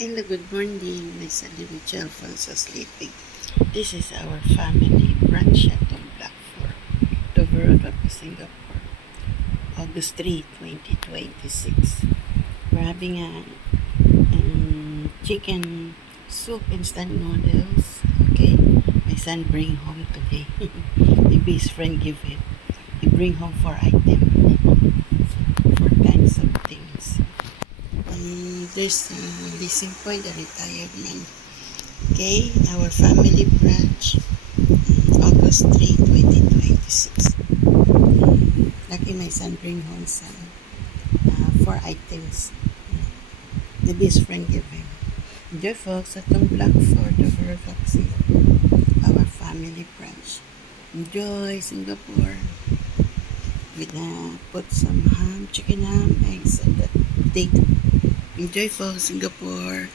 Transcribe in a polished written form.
Hello, good morning. My son Michelle falls asleep. This is our family brunch at the Blackford, the world of Singapore, August 3, 2026. We're having a chicken soup, instant noodles. Okay, my son bring home today. Maybe his friend give it. He bring home 4 items, 4 kinds of things. There's Lising Point, the retired man. Okay, our family branch, August 3, 2026. Lucky my son bring home some 4 items. The best friend give him. Enjoy folks at the Blackford, the World of Singapore, our family branch. Enjoy Singapore. With put some ham, chicken ham, eggs, and the potato. Enjoy folks, Singapore.